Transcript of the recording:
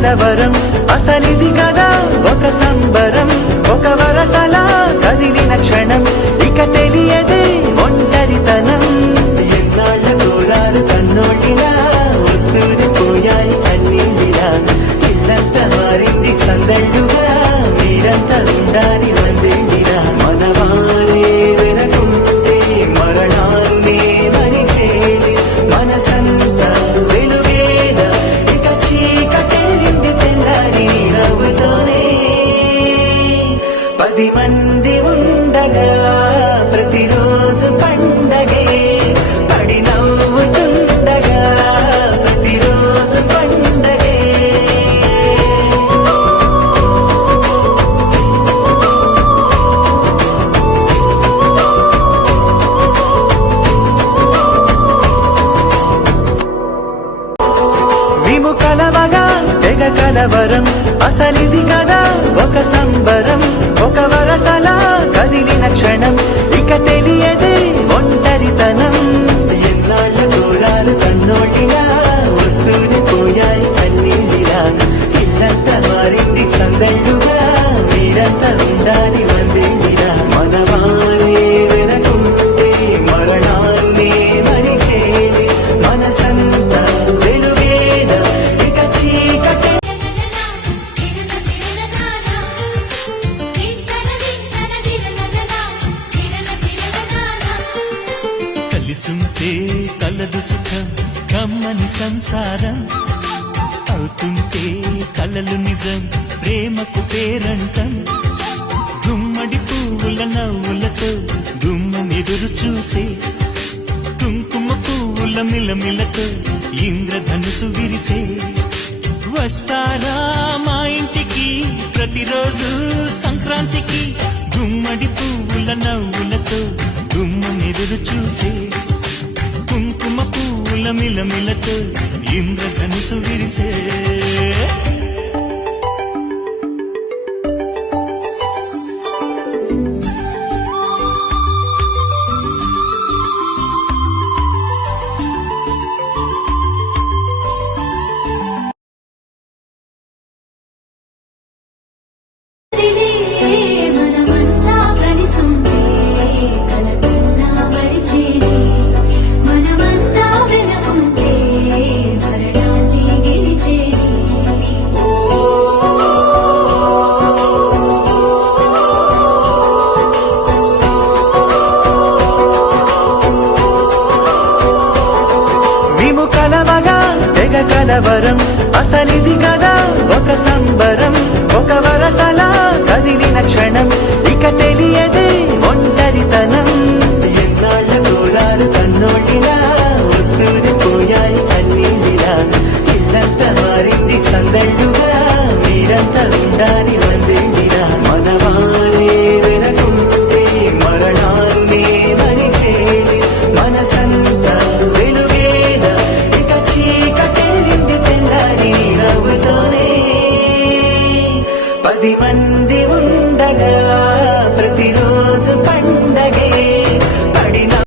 కలవరం అసలిది కదా ఒక సంబరం ఒక వరసలా కదిలిన క్షణం ఇక తెలియదే ఒంటరితనం ఎన్నాళ్ళ కోరారు కన్నోళ్ళిలా వస్తూనే పోయాయి కన్నీళ్ళిలా ఇల్లంతా మారింది సందళ్ళుగా మీరంతా ఉండాలి వందేళ్ళిలా మనవారే వెనకుంటే మరణాన్నే మరిచేది మనసంతా వెలుగేద ఇక చీకటెళ్ళింది తెల్లారి నవ్వుతోనే 10 మంది ఉండగా ప్రతిరోజు పండగే పడి నవ్వుతుండగా ప్రతిరోజు పండగే మేము కలవగా తెగ కలవరం అసలిది కదా ఒక సంబరం ఒక వరసలా కదిలిన క్షణం ఇక తెలియదే ఒంటరితనం ఎన్నాళ్ళ కోరాలు కన్నోళ్ళిలా వస్తూనే పోయాయి కన్నీళ్ళిలా ఇల్లంతా మారింది సందళ్ళుగా మీరంతా ఉండాలి వందేళ్ళిలా మనవారే వెనకుంటే మరణాన్నే మరిచేది మనసంతా వెలుగేద ఇక చీకటే కలిసుంటే కలదు సుఖం కమ్మని సంసారం అవుతుంటే కలలు నిజం ప్రేమకు పేరంటం గుమ్మడి పువ్వుల నవ్వులతో గుమ్మం ఎదురు చూసే కుంకుమ పువ్వుల మిలమిలతో ఇంద్రధనుసు విరిసే వస్తారా మా ఇంటికి ప్రతిరోజు సంక్రాంతికి గుమ్మడి పువ్వుల నవ్వులతో గుమ్మం ఎదురు చూసే కుంకుమ పువ్వుల మిలమిలతో ఇంద్రధనుసు విరిసే కలవరం అసలిది కదా ఒక సంబరం ఒక వరసలా కదిలిన క్షణం